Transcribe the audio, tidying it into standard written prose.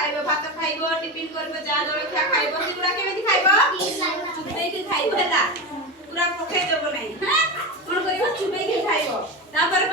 ଖାଇବ ଭାତ ଖାଇବ ଟିଫିନ କରିବ ଯା ଜଳଖିଆ ଖାଇବ ସେଗୁଡା କେମିତି ଖାଇବ ଚୁବେଇକି ଖାଇବ ହେଲା ପୁରା ପକେଇ ଦେବ ନାହିଁ ହାଁ କଣ କରିବ ଚୁବେଇକି ଖାଇବ ତାପରେ